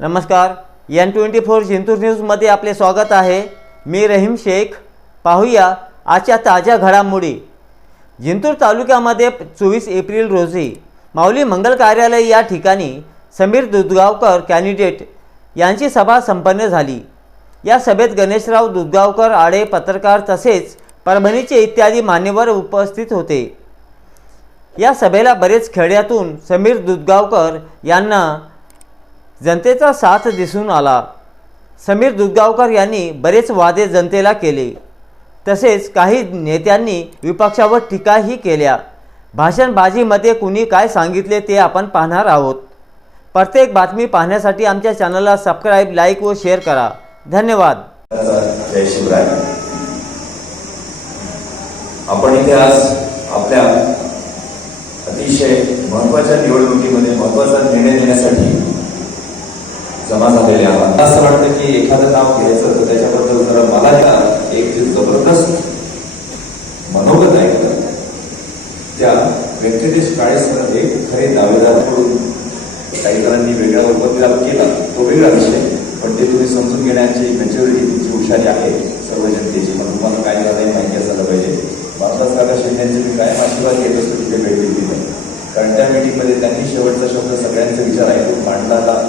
नमस्कार N twenty four Jintur न्यूजमध्ये आपले स्वागत आहे. मी रहीम शेख. पाहूया आजच्या ताज्या घडामोडी. जिंतूर तालुक्यामध्ये चोवीस एप्रिल रोजी माऊली मंगल कार्यालय या ठिकाणी समीर दुधगावकर कॅन्डिडेट यांची सभा संपन्न झाली. या सभेत गणेशराव दुधगावकर आडे पत्रकार तसेच परभणीचे इत्यादी मान्यवर उपस्थित होते. या सभेला बरेच खेड्यातून समीर दुधगावकर यांना जनतेचा साथ दिसून आला. समीर दुधगावकर यांनी बरेच वादे जनतेला केले. तसेच काही नेत्यांनी विपक्षावर टीकाही केल्या. भाषणबाजीमध्ये कुणी काय सांगितले ते आपण पाहणार आहोत. प्रत्येक बातमी पाहण्यासाठी आमच्या चॅनलला सबस्क्राईब लाईक व शेअर करा. धन्यवाद. जय शिवराय. आपण इथे आज आपल्या अतिशय महत्त्वाच्या निवडणुकीमध्ये महत्त्वाचा निर्णय घेण्यासाठी जमा झालेले आहात असं वाटतं की एखादं काम घ्यायचं तर त्याच्याबद्दल जरा मला त्या एक जे जबरदस्त मनोगत ऐकलं त्या व्यंकटेश काळेसमध्ये खरे दावेदार म्हणून काही जणांनी वेगळा उपद्व्याप केला तो वेगळा विषय. पण ते तुम्ही समजून घेण्याची मॅच्युरिटी तुमची हुशारी आहे सर्व जनतेची. पण तुम्हाला काय झालंय माहिती असायला पाहिजे. बाबदास काका मी कायम आशीर्वाद घेत असतो तिथे भेट दिली नाही कारण त्या मीटिंगमध्ये त्यांनी शेवटचा शब्द सगळ्यांचा विचार आहे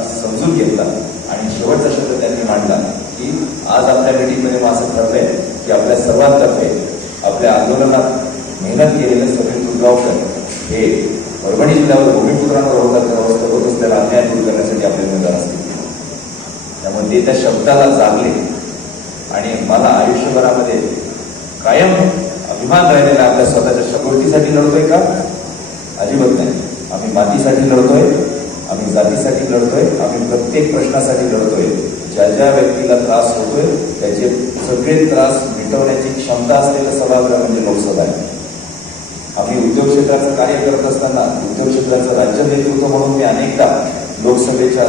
समजून घेतला. आणि शेवटचा शब्द त्यांनी मांडला की आज आपल्या मीटिंगमध्ये मग असं ठरलंय की आपल्या सर्वांतर्फे आपल्या आंदोलनात मेहनत केलेलं समीर दुर्गावकर हे परभणी जिल्ह्यावर भूमिपुत्रांवर होतात अवस्था होत असलेला अन्याय दूर करण्यासाठी आपले उमेदवार असतील. त्यामुळे ते त्या शब्दाला जागले. आणि मला आयुष्यभरामध्ये कायम अभिमान राहिलेला आपल्या स्वतःच्या शकोर्तीसाठी लढतोय का? अजिबात नाही. आम्ही मातीसाठी लढतोय. आम्ही जातीसाठी लढतोय आम्ही प्रत्येक प्रश्नासाठी लढतोय. ज्या ज्या व्यक्तीला त्रास होतोय त्याचे सगळे त्रास मिटवण्याची क्षमता असलेलं सभागृह म्हणजे लोकसभा आहे. आम्ही उद्योग क्षेत्राचं कार्य करत असताना उद्योग क्षेत्राचं राज्य नेतृत्व म्हणून मी अनेकदा लोकसभेच्या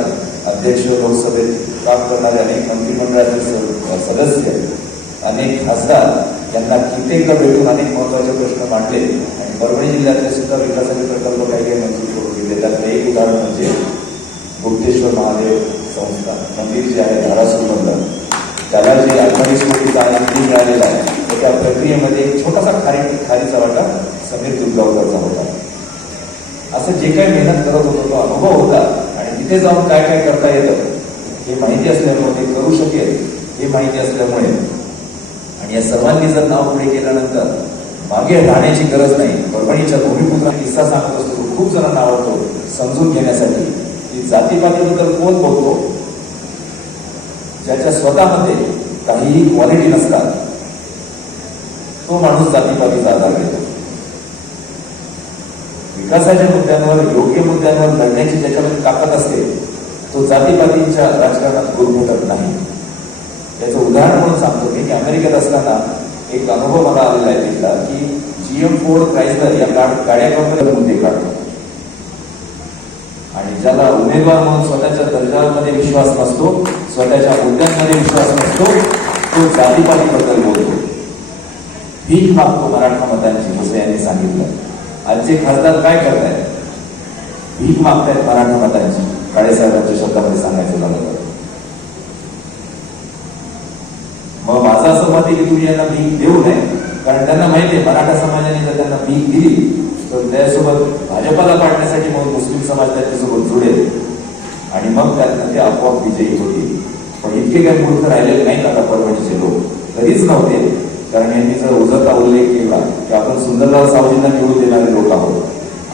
अध्यक्ष लोकसभेत काम करणारे अनेक मंत्रिमंडळाचे सदस्य अनेक खासदार यांना कित्येकदा भेटून अनेक महत्त्वाचे प्रश्न मांडले. आणि परभणी जिल्ह्यातले सुद्धा विकासाचे प्रकल्प काही काही मंजूर करून दिले. त्यातलं एक उदाहरण म्हणजे गुप्तेश्वर महादेव संस्था. मंदिर जे आहे धारासुरबंदर त्याला जे अठ्ठावीस कोटीचा निधी मिळालेला आहे तर त्या प्रक्रियेमध्ये एक छोटासा खारी खारीचा वाटा समीर दुर्गावकरचा होता. असं जे काही मेहनत करत होतो तो अनुभव होता. आणि तिथे जाऊन काय काय करता येतं हे माहिती असल्यामुळे ते करू शकेल हे माहिती असल्यामुळे. आणि या सर्वांनी जर नाव पुढे केल्यानंतर मागे राहण्याची गरज नाही. परभणीच्या भूमिपुत्रा किस्सा सांगत असतो खूप जणांना आवडतो समजून घेण्यासाठी. की जातीपातीबद्दल कोण बोलतो? ज्याच्या स्वतःमध्ये काहीही क्वालिटी नसतात तो माणूस जातीपातीचा आधार घेतो. विकासाच्या मुद्द्यांवर योग्य मुद्द्यांवर लढण्याची ज्याच्यामध्ये ताकद असते तो जातीपातींच्या राजकारणात गुरमुटत नाही. याचं उदाहरण म्हणून सांगतो मी की अमेरिकेत असताना एक अनुभव मला आलेला आहे तिथला की जीएम फोर क्रायझलर या गाड्या कंपनीला मुद्दे काढतो? आणि ज्याला उमेदवार म्हणून स्वतःच्या दर्जामध्ये विश्वास नसतो स्वतःच्या मुद्द्यांमध्ये विश्वास नसतो तो जातीपातीबद्दल बोलतो. ही मागतो मराठा मतांची जसं यांनी सांगितलं. आजचे खासदार काय करतायत? भीक मागतायत मराठा मतांची काळेसाहेबांच्या शब्दामध्ये सांगायचं झालं तर तुम्ही यांना भीक देऊ नये कारण त्यांना माहिती आहे मराठा समाजाने जर त्यांना भीक दिली तर त्यासोबत भाजपाला पाडण्यासाठी मग मुस्लिम समाज त्यांच्यासोबत जुडेल. आणि मग त्यांना ते आपोआप विजयी होतील. पण इतके काही मूर्ख राहिलेले नाहीत आता परभणीचे लोक. कधीच नव्हते. कारण यांनी जर उजरता उल्लेख केला की आपण सुंदरलाल सावजींना निवडून देणारे लोक आहोत.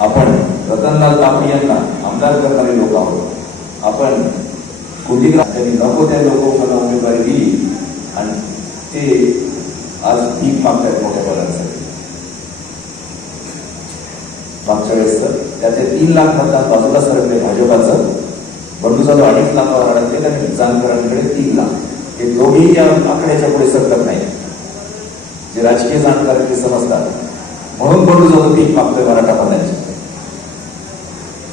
आपण रतनलाल तापी यांना आमदार करणारे लोक आहोत. आपण कुठे त्यांनी नको त्या लोकांना उमेदवारी दिली. आणि ते आज भीक मागतायत मोठ्या पदांसाठी मागच्या वेळेस तर त्याचे तीन लाख मतदान बाजूला सरकले म्हणजे भाजपाचं. बंडू जो अडीच लाखावर अडकले आणि जानकरांकडे तीन लाख. हे दोघेही या आकड्याच्या पुढे सरकत नाही जे राजकीय जाणकार ते समजतात. म्हणून बंडू जाधव भीक मागतोय मराठा पदांची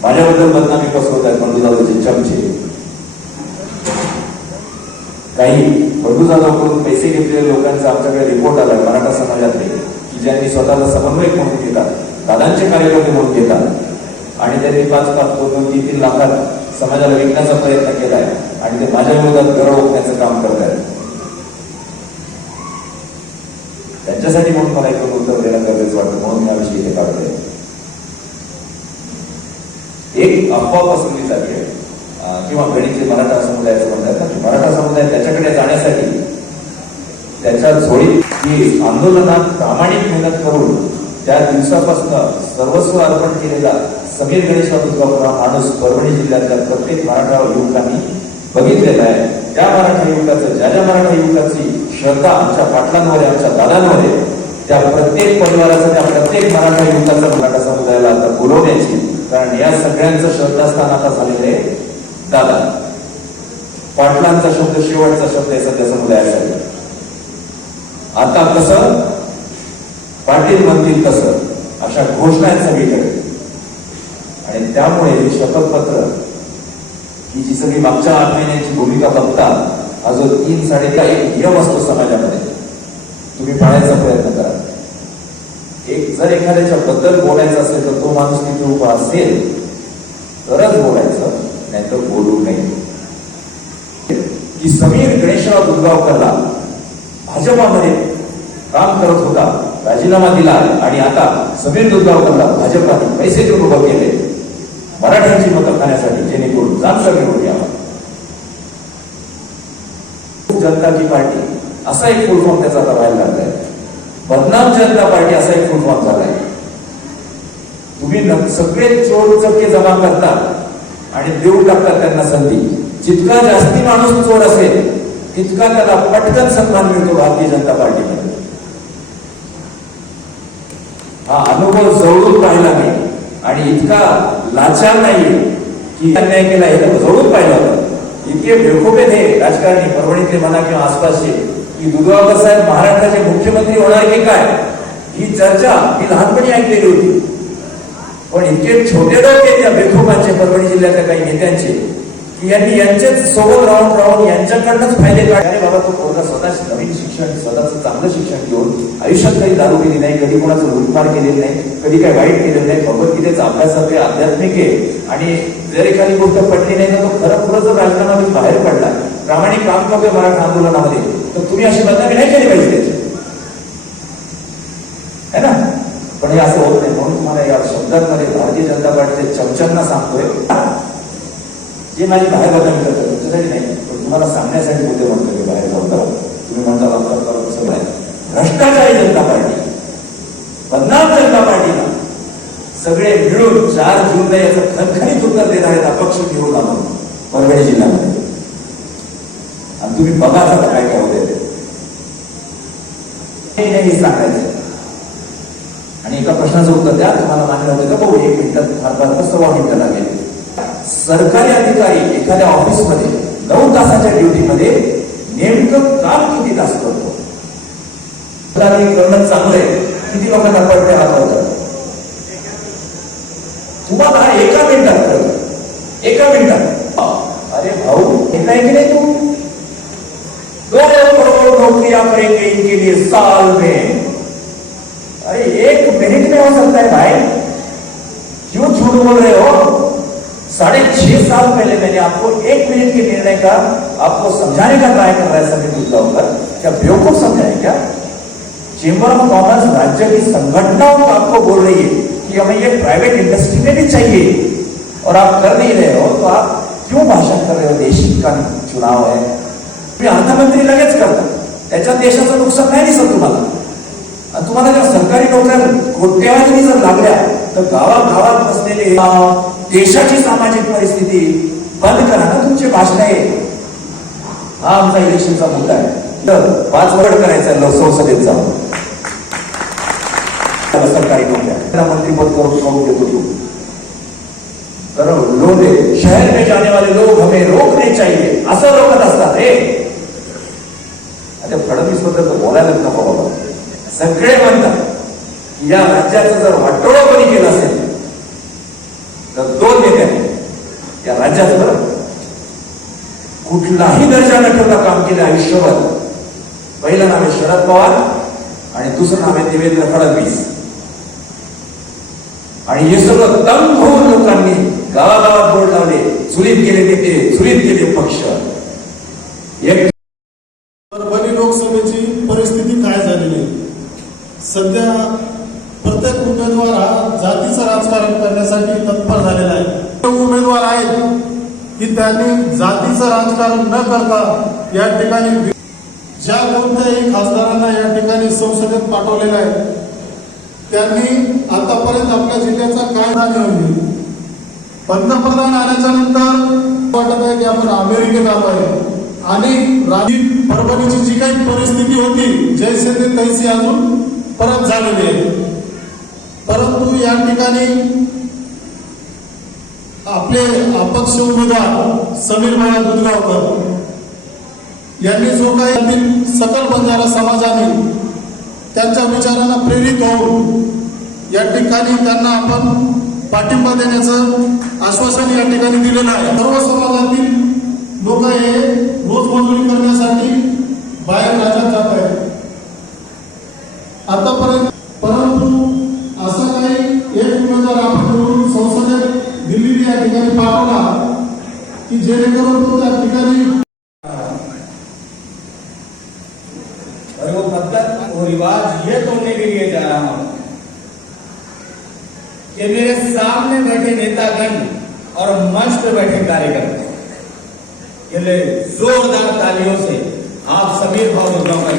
माझ्याबद्दल बदनामी पसरवत आहेत बंडू जाधवचे चमचे काही बंडू जाधवकडून पैसे घेतलेल्या लोकांचा आमच्याकडे रिपोर्ट आलाय मराठा समाजातले की ज्यांनी स्वतःला समन्वयक म्हणून घेतात दादांचे कार्यकर्ते म्हणून घेतात. आणि त्यांनी पाच पाच दोन दोन तीन तीन लाखात समाजाला विकण्याचा प्रयत्न केलाय आणि ते माझ्या विरोधात गरव ओकण्याचं काम करत आहेत त्यांच्यासाठी म्हणून मला एक उत्तर देणं गरजेचं वाटतं म्हणून याविषयी इथे काढतोय. एक अफवा पसरली जाते. अं, किंवा गणितचे मराठा समुदायाचं म्हणतात ना मराठा समुदाय त्याच्याकडे जाण्यासाठी त्याच्या झोळीत की आंदोलनात प्रामाणिक मेहनत करून त्या दिवसापासून सर्वस्व अर्पण केलेला समीर गणेशराव दुर्गापूर माणूस परभणी जिल्ह्यातल्या प्रत्येक मराठा युवकांनी बघितलेला आहे. त्या मराठा युवकाचं ज्या ज्या मराठा युवकाची श्रद्धा आमच्या पाटलांवर आहे, आमच्या दादांवर आहे त्या प्रत्येक परिवाराचं त्या प्रत्येक मराठा युवकाचा मराठा समुदायाला आता बोलवण्याची कारण या सगळ्यांचं श्रद्धास्थान आता झालेलं आहे. दादा पाटलांचा शब्द शेवटचा शब्द आहे सध्या समुदायासाठी आता कसं? पाटील म्हणतील तसं. अशा घोषणा आहेत सगळीकडे. आणि त्यामुळे हे शपथपत्र ही जी सगळी मागच्या आठ महिन्यांची भूमिका बघता अजून तीन साडेचा एक नियम असतो समाजामध्ये. तुम्ही पाळायचा प्रयत्न करा. एक जर एखाद्याच्या बद्दल बोलायचं असेल तर तो माणूस तिथे उभा असेल तरच बोलायचं. नाही तर बोलू नये. की समीर गणेशराव दुर्गावकरला भाजपामध्ये काम करत होता राजीनामा दिला आणि आता समीर दुर्गावकरला भाजपाने पैसे देऊन उभं केले. मराठ्यांची मतं खाण्यासाठी जेणेकरून जाणकर निवडून यावं. जनता की पार्टी असा एक फुल फॉर्म त्याचा आता व्हायला लागलाय बदनाम जनता पार्टी असा एक फुल फॉर्म झालाय. तुम्ही सगळे चोर चक्के जमा करता आणि देऊ टाकतात त्यांना संधी. जितका जास्ती माणूस चोर असेल तितका त्याला पटकन सन्मान मिळतो भारतीय जनता पार्टीमध्ये. हा अनुभव जवळून पाहिला मी. आणि इतका लाचार नाही की अन्याय केला हे जवळून पाहिलं होतं. इतके बेखोबे हे राजकारणी परभणीतले म्हणा किंवा आसपासचे की दुधवाकर साहेब महाराष्ट्राचे मुख्यमंत्री होणार की काय? ही चर्चा मी लहानपणी ऐकलेली होती. पण इतके छोटे लोक बेखोबांचे परभणी जिल्ह्यातल्या काही नेत्यांचे की यांनी यांचेच सोबत राहून राहून यांच्याकडनंच फायदे काढले. बाबा तो पोरगा स्वतः नवीन शिक्षण स्वतःच चांगलं शिक्षण घेऊन आयुष्यात कधी दारू केली नाही कधी कोणाचं लुटमार केलेली नाही कधी काही वाईट केलेलं नाही भगवद्गीतेचा अभ्यास आहे आध्यात्मिक आहे. आणि जर एखादी गोष्ट पडली नाही तर तो खरं खरं जर राजकारणातून बाहेर पडला प्रामाणिक काम करतोय मराठा आंदोलनामध्ये तर तुम्ही अशी बदनामी नाही केली पाहिजे त्याची. है ना? पण हे असं होत नाही. म्हणून तुम्हाला या शब्दांमध्ये भारतीय जनता पार्टीच्या चमच्यांना सांगतोय. जे माझी बाहेर बदल करतात तुमच्यासाठी नाही. पण तुम्हाला सांगण्यासाठी मुद्दे म्हणतो की बाहेर जाऊन. तुम्ही म्हणता तसं भ्रष्टाचारी जनता पार्टी. बदनाम जनता पार्टीला. सगळे मिळून चार जूनला याचं खणखणीत उत्तर देत आहेत अपक्ष घेऊन आलो परभणी जिल्ह्यामध्ये. आणि तुम्ही बघा काय काय होते ते हे नाही सांगायचं. एका प्रश्नाचं उत्तर द्या. तुम्हाला मान्य होतं का? भाऊ एक मिनिटात फार सव्वा मिनिटं लागेल सरकारी अधिकारी एखाद्या ऑफिसमध्ये नऊ तासाच्या ड्युटीमध्ये नेमकं काम किती तास करतो करणं किती लोकांना पडते राबवतात तुम्हाला एका मिनिटात एका मिनिटात. अरे भाऊ, हे काय की नाही तू दो करोड़ करेंगे इनके लिए साल में. हो सकता है भाई। क्यों झूठ बोल रहे हो? साढ़े छह साल पहले मैंने आपको एक मिनट के निर्णय का, आपको समझाने का ट्राई कर रहा है सभी दुर्गावकर क्या बेवकूफ़ समझाए क्या? चेंबर ऑफ़ कॉमर्स राज्य की संगठनाओं आपको बोल रही है कि हमें ये प्राइवेट इंडस्ट्री में भी चाहिए। और आप कर नहीं रहे हो तो आप क्यों भाषण कर रहे हो? देश का चुनाव है। अर्थमंत्री लगेच करता त्याच्यात देशाचं नुकसान नाही दिसत तुम्हाला। तुम्हाला जर सरकारी नोकऱ्या कोट्यावधी जर लागल्या तर गावागावात बसलेले देशाची सामाजिक परिस्थिती बंद करा ना तुमचे भाषण आहे. हा आमचा इलेक्शनचा मुद्दा आहे. तर पाच वर्ड करायचा लोक संसदेत जाऊन त्याला सरकारी नोकऱ्या. त्याला मंत्रीपद करून सोडून देतो तू. तर लोले शहर में जाने वाले लोग हमें रोकने चाहिए. असं रोकत असतात रे आता फडणवीसबद्दल तर बोलायलाच नको बाबा. सगळे म्हणतात या राज्याचं जर वाटोळं कोणी केलं असेल तर दोन नेते या राज्याचं बरं. कुठलाही दर्जा न ठेवता काम केलं आयुष्यभर. पहिलं नाव आहे शरद पवार आणि दुसरं नाव आहे देवेंद्र फडणवीस. आणि हे सगळं दम होऊन लोकांनी गावागावात बोर्ड लावले चुलीत गेले नेते चुलीत गेले पक्ष एक परभणी लोकसभेची परिस्थिती काय झालेली आहे सध्या प्रत्येक उमेदवार हा जातीचं राजकारण करण्यासाठी तत्पर झालेला आहे ते उमेदवार आहेत की त्यांनी जातीचं राजकारण न करता या ठिकाणी वि- ज्या कोणत्याही खासदारांना या ठिकाणी संसदेत पाठवलेलं आहे. त्यांनी आतापर्यंत आपल्या जिल्ह्याचा काय दान मिळवली पंतप्रधान आल्याच्यानंतर वाटत आहे की आपण अमेरिकेत आलो आहे. आणि राजी परभणीची जी काही परिस्थिती होती जैसे ते तैसे अजून परत झालेली आहे. परंतु या ठिकाणी आपले अपक्ष उमेदवार समीर भाया दुधगावकर यांनी जो काही सकल बंजारा समाजाने त्यांच्या विचारांना प्रेरित होऊन या ठिकाणी त्यांना आपण पाठिंबा देण्याचं आश्वासन या ठिकाणी दिलेलं आहे. सर्व समाजातील लोक हे रोजमजुरी करण्यासाठी बाहेर राज्यात जात आहेत. आतापर्यंत परंतु असा काही एक उमेदवार आपण निवडून संसदेत दिल्लीने या ठिकाणी पाठवला की जेणेकरून तो त्या ठिकाणी कि मेरे सामने बैठे नेतागण और मंच पर बैठे कार्यकर्ता। जोरदार तालियों से आप समीर भाव दुर्गाओं का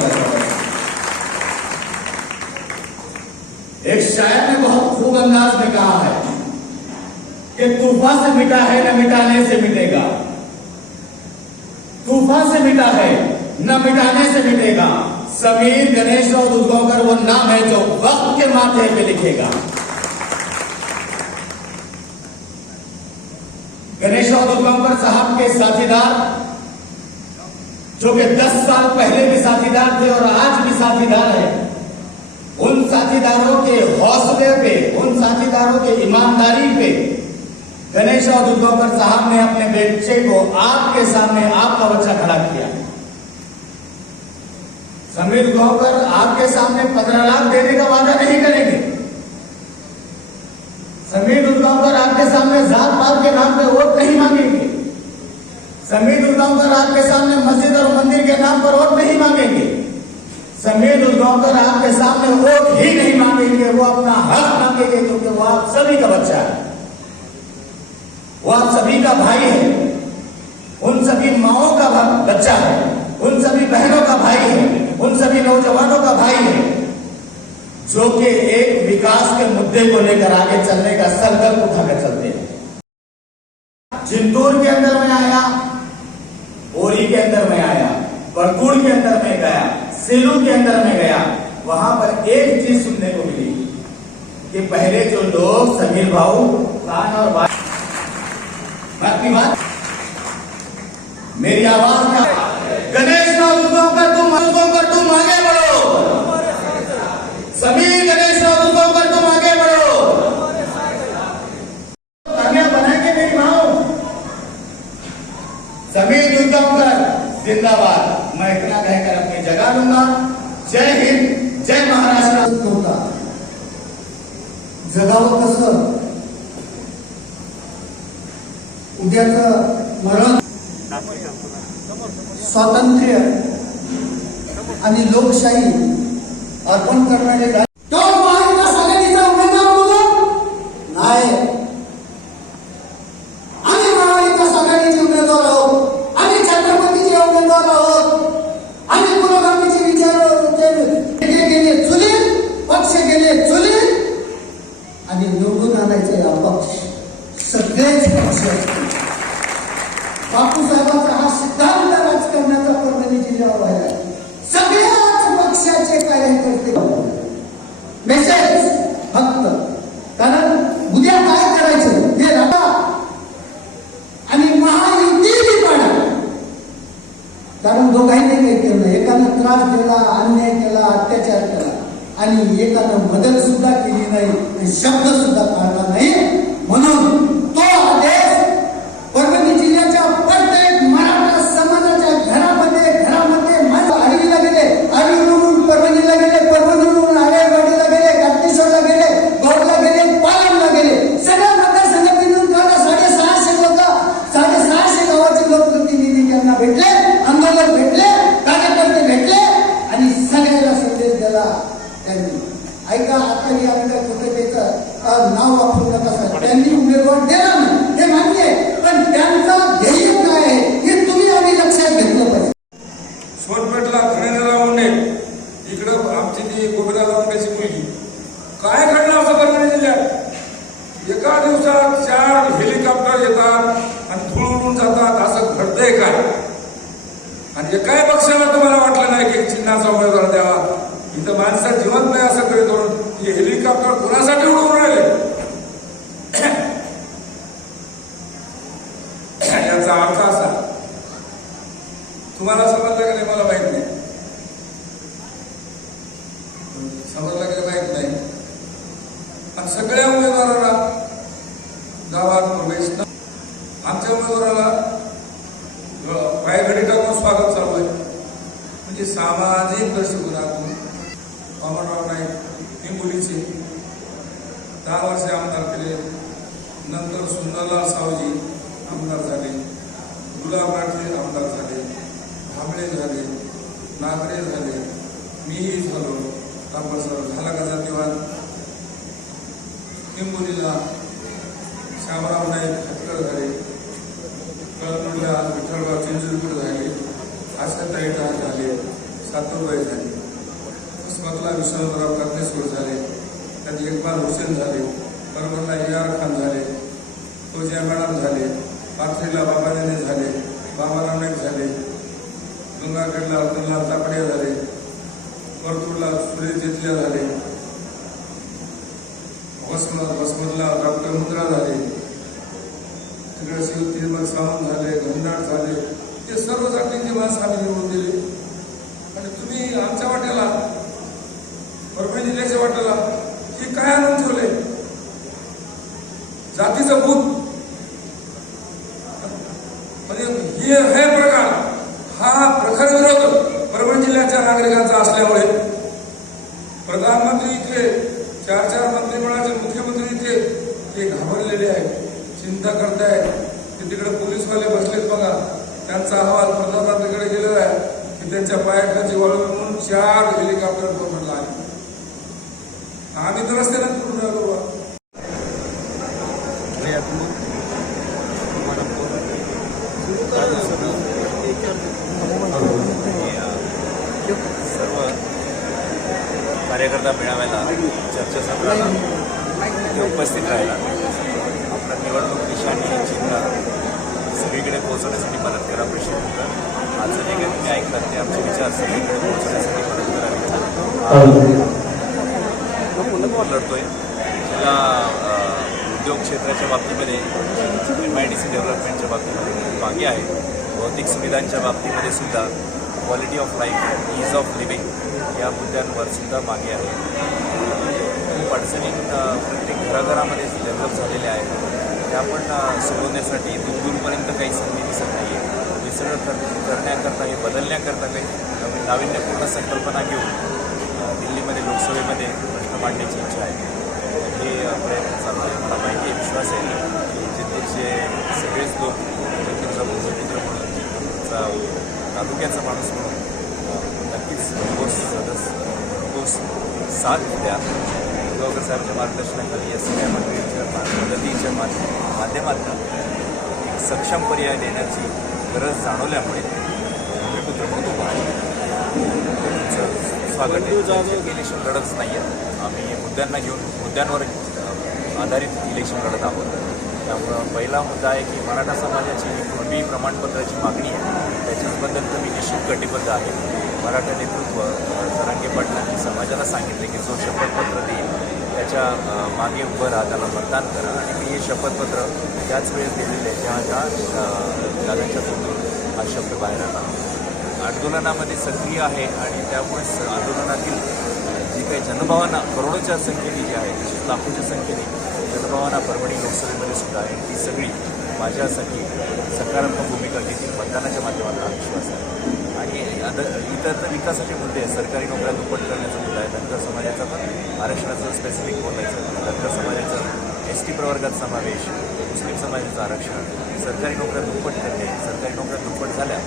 एक शायर ने बहुत खूब अंदाज में कहा है कि तूफ़ान से मिटा है न मिटाने से मिटेगा। तूफ़ान से मिटा है न मिटाने से मिटेगा। समीर, गणेश और दुर्गावकर वो नाम है जो वक्त के माथे पे लिखेगा। गणेश दुर्गावकर साहब के साथीदार, जो कि 10 साल पहले भी साथीदार थे और आज भी साथीदार है, उन साथीदारों के हौसले पे, उन साथीदारों के ईमानदारी पे गणेश दुर्गावकर साहब ने अपने बच्चे को आपके सामने आपका बच्चा खड़ा किया। समीर दुर्गावकर आपके सामने पंद्रह लाख देने का वादा नहीं करेंगे। समीर दुर्गावकर आपके सामने जात पात के नाम पे वोट नहीं मांगेंगे। समीर दुर्गावकर आपके सामने मस्जिद और मंदिर के नाम पर वोट नहीं मांगेंगे। समीर दुर्गावकर आपके सामने वोट ही नहीं मांगेंगे, वो अपना हक मांगेंगे क्योंकि वो आप सभी का बच्चा है। वो आप सभी का भाई है। उन सभी माओ का बच्चा है। उन सभी बहनों का भाई है। उन सभी नौजवानों का भाई है। जो कि विकास के मुद्दे को लेकर आगे चलने का संकल्प उठाकर चलते हैं। जिंदूर के अंदर में आया, ओरी के अंदर में आया बरकुड़ के अंदर में गया, सेलू के अंदर में गया, वहाँ पर एक चीज़ सुनने को मिली कि पहले जो लोग समीर भाऊ, खान और बा- बात मेरी आवाज़ में सभी युद्धकर जिंदाबाद. मैं इतना कहकर अपनी जगह लूंगा जय हिंद. जय महाराष्ट्र. होता जगावं कसं? उद्याच मरण. स्वातंत्र्य आणि लोकशाही अर्पण करणारे रा- तो महाविकास आघाडीचा उमेदवार म्हणून नाही आम्ही महाविकास आघाडीचे उमेदवार आहोत आम्ही छत्रपतीचे उमेदवार आहोत आम्ही पुरोगामीचे विचार ते गेले चुलीत पक्ष गेले चुलीत आणि निवडून आणायचे अपक्ष सगळेच पक्ष बापूसाहेबांचा हा सिद्धांत राजकारणाचा परभणी जिल्ह्यावर व्हायला सगळ्याच पक्षाचे कार्यकर्ते मेसेज फक्त. कारण उद्या काय करायचं? हे राहा आणि महायुती पाडा. कारण दोघांनी काही केलं. एकानं त्रास दिला अन्याय केला अत्याचार केला. आणि एकानं मदत सुद्धा केली नाही आणि शब्द सुद्धा हिंगोलीला श्यामराव नाईक खटकर झाले. कळमूरला विठ्ठलराव चिंचुरपूर झाले. आशाताई डहाळ झाले. सातुरबाई झाले. उस्मातला विश्वनाथराव कर्णेश्वर झाले. त्यात इकबाल हुसेन झाले. परभणला ए आर खान झाले. फौजिया मॅडम झाले. पाथरीला बाबाजाने झाले. बाबाराव नाईक झाले. गंगाखेडला अब्दुल्ला तापडे झाले. परतूरला सुरेश जेतल्या झाले. वसमत वसमतला डॉक्टर मुद्रा झाले तिकडे शिवतिरमल सावंत झाले घनदाट झाले ते सर्व जातींचे माणसं आम्ही निवडून दिले. आणि तुम्ही आमच्या वाट्याला परभणी जिल्ह्याच्या वाट्याला हे काय आणून ठेवले? जातीचं भूत म्हणजे हे हे प्रकार हा प्रखर विरोध परभणी जिल्ह्याच्या नागरिकांचा असल्यामुळे प्रधानमंत्री इथे चार चार मंत्रिमंडळाचे मुख्यमंत्री इथे ते घाबरलेले आहेत चिंता करतायत ते तिकडे पोलीसवाले बसलेत बघा त्यांचा अहवाल प्रधानमंत्रीकडे गेलेला आहे की त्यांच्या पायाखाची वळून म्हणून चार हेलिकॉप्टर म्हणला आहे आम्ही तर रस्त्याने फिरून राहिलो बा. सर्व कार्यकर्ता मेळाव्याला चर्चासत्राला इथे उपस्थित राहिला. आपला निवडणूक निशाणी चिन्ह सगळीकडे पोहोचवण्यासाठी मदत करा प्रश्न आजचं जे काही तुम्ही ऐकलं ते आमचे विचार सगळीकडे पोहोचवण्यासाठी मदत करावी. लढतोय त्याला उद्योग क्षेत्राच्या बाबतीमध्ये एम आय डी सी डेव्हलपमेंटच्या बाबतीमध्ये मागे आहे. भौतिक सुविधांच्या बाबतीमध्ये सुद्धा quality of life ease of living या मुद्द्यांवर सुद्धा मागे आहे खूप अडचणी प्रत्येक घराघरामध्ये डेव्हलप झालेल्या आहेत त्या पण सोडवण्यासाठी दूरदूरपर्यंत काही संधी दिसत नाही आहे हे कर करण्याकरता हे बदलण्याकरता काही नवीन नाविन्यपूर्ण संकल्पना घेऊन दिल्लीमध्ये लोकसभेमध्ये प्रश्न मांडण्याची इच्छा आहे हे प्रयत्न चालू आहे मला माहिती आहे विश्वास आहे की जे सगळेच लोक जिंतूरचा भूमिपुत्र म्हणून जिंतूरचा तालुक्याचा माणूस म्हणून. नक्कीच ठोस सदस्य ठोस साथ द्या. गावकर साहेबांच्या मार्गदर्शनाखाली या सगळ्या मंडळींच्या मदतीच्या माध्यमातून एक सक्षम पर्याय देण्याची गरज जाणवल्यामुळे आहे. तुमचं स्वागत इलेक्शन लढतच नाही आहे आम्ही मुद्द्यांना घेऊन मुद्द्यांवर आधारित इलेक्शन लढत आहोत. त्यामुळं पहिला मुद्दा आहे की मराठा समाजाची जी प्रमाणपत्राची मागणी आहे. त्याच्याबद्दल तर मी निश्चित कटिबद्ध आहे. मराठा नेतृत्व अ, जरांगे पाटलांनी समाजाला सांगितले की जो शपथपत्र देईल त्याच्यामागे उभं राहा त्याला मतदान करा. आणि मी हे शपथपत्र त्याच वेळेस दिलेले आहे ज्या ज्या दादांच्या समोर हा शब्द बाहेर आला. आंदोलनामध्ये सक्रिय आहे आणि त्यामुळे आंदोलनातील जी काही जनभावना करोडोच्या संख्येने जी आहे लाखोच्या संख्येने जनभावना परभणी लोकसभेमध्ये सुद्धा आहे. ती सगळी माझ्यासाठी सकारात्मक भूमिका घेतील मतदानाच्या माध्यमातून विश्वास आहे. आणि इतर तर विकासाचे मुद्दे आहेत. सरकारी नोकऱ्या दुप्पट करण्याचा मुद्दा आहे. धनगर समाजाचा पण आरक्षणाचं स्पेसिफिक बोलायचं धनगर समाजाचं एस टी प्रवर्गात समावेश मुस्लिम समाजाचं आरक्षण सरकारी नोकऱ्या दुप्पट करणे सरकारी नोकऱ्या दुप्पट झाल्या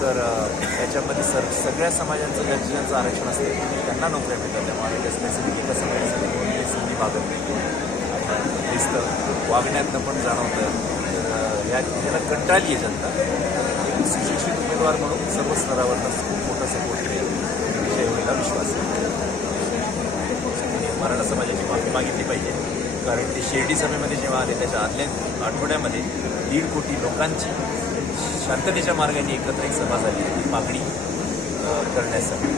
तर त्याच्यामध्ये सर सगळ्या समाजांचं ज्यांचं ज्यांचं आरक्षण असते. त्यांना नोकऱ्या मिळतात त्यामुळे स्पेसिफिक एका समाजासाठी कोणतीही संधी मागत नाही. दिसतं. वागण्यातनं पण जाणवतं. तर या याला कंटाळली आहे जनता. सुशिक्षित उमेदवार म्हणून सर्व स्तरावर खूप मोठा सपोर्ट आहे. विषय होईल विश्वास आहे. मराठा समाजाची माफी मागितली पाहिजे. कारण ते शिर्डी सभेमध्ये जेव्हा आले त्याच्या आदल्या आठवड्यामध्ये दीड कोटी लोकांची शांततेच्या मार्गाने एकत्र एक सभा झाली. ही मागणी करण्यासाठी.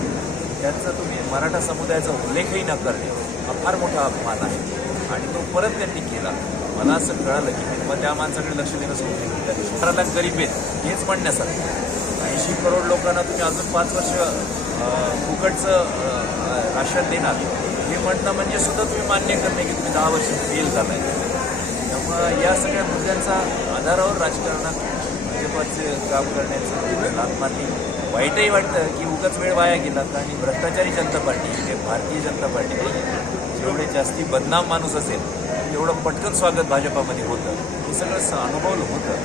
त्यांचा तुम्ही मराठा समुदायाचा उल्लेखही न करणे हा फार मोठा अपमान आहे. आणि तो परत त्यांनी केला. मला असं कळालं की मग त्या माणसाकडे लक्ष देणं सोडून दिलं त्या दिवशी गरीब आहेत हेच म्हणण्यासारखं ऐंशी करोड लोकांना तुम्ही अजून पाच वर्ष फुकटचं राशन देणार. हे म्हणणं म्हणजे सुद्धा तुम्ही मान्य करणे की तुम्ही दहा वर्ष फेल झालाय. त्यामुळं या सगळ्या मुद्द्यांचा आधारावर राजकारणात भाजपाचे काम करण्याचं लाभ वाईटही वाटतं की उगाच वेळ वाया गेला. आणि भ्रष्टाचारी जनता पार्टी म्हणजे भारतीय जनता पार्टी जेवढे जास्ती बदनाम माणूस असेल तेवढं पटकन स्वागत भाजपामध्ये होतं. हे सगळं अनुभवलं होतं.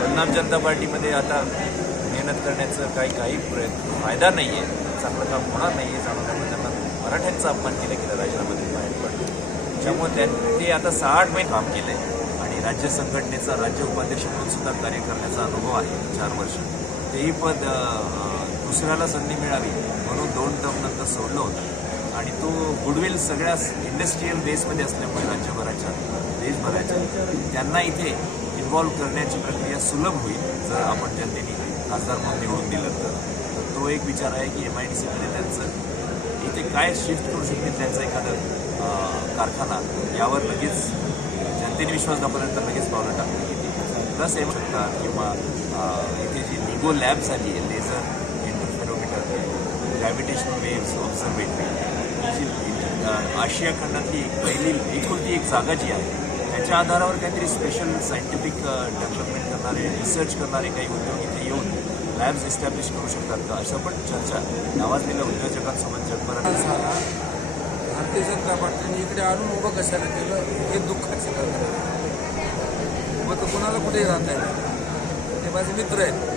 बदनाम जनता पार्टीमध्ये आता मेहनत करण्याचं काही काही प्रयत्न फायदा नाही आहे चांगलं काम होणार नाही. आहे जाणून त्यांना मराठ्यांचा अपमान केला गेला राज्यामध्ये बाहेर पडलं. त्यामुळे त्यांनी ते आता सहा आठ महिने काम केलं आहे आणि राज्य संघटनेचा राज्य उपाध्यक्ष म्हणून सुद्धा कार्य करण्याचा अनुभव आहे. चार वर्ष. तेही पद दुसऱ्याला संधी मिळावी म्हणून दोन टर्म नंतर सोडलं होतं. आणि तो गुडविल सगळ्या इंडस्ट्रीयल बेसमध्ये असल्यामुळे राज्यभराच्या देशभराच्या त्यांना इथे इन्व्हॉल्व करण्याची प्रक्रिया सुलभ होईल जर आपण जनतेने खासदार म्हणून निवडून दिलं तर. तो एक विचार आहे की एम आय डी सीमध्ये त्यांचं इथे काय शिफ्ट करू शकतील त्यांचा एखादं कारखाना यावर लगेच जनतेने विश्वास दाखवल्यानंतर लगेच पावलं टाकली गेली. प्लस एम शकतात किंवा इथे जी निगो लॅब झाली आहे laser interferometer gravitational waves observatory आशिया खंडातली पहिली एकुलती एक जागा जी आहे त्याच्या आधारावर काहीतरी स्पेशल सायंटिफिक डेव्हलपमेंट करणारे रिसर्च करणारे काही उद्योग इथे येऊन लॅब्स इस्टॅब्लिश करू शकतात का? अशा पण चर्चा नावाजलेल्या उद्योजकांसोबत जगभरात झाला. भारतीय जनता पार्टीने इकडे आणून उभं कशाला केलं? हे दुःखाची गरज मग तर कुणाला कुठेही राहता येईल ते माझे मित्र आहेत.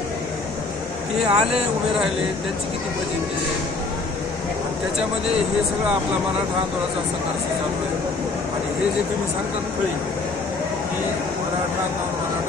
ते आले उभे राहिले त्यांची किती बजेट त्याच्यामध्ये हे सगळं आपला मराठा आंदोलनाचा संघर्ष चालू आहे. आणि हे जे तुम्ही सांगतात फळी की मराठा मराठा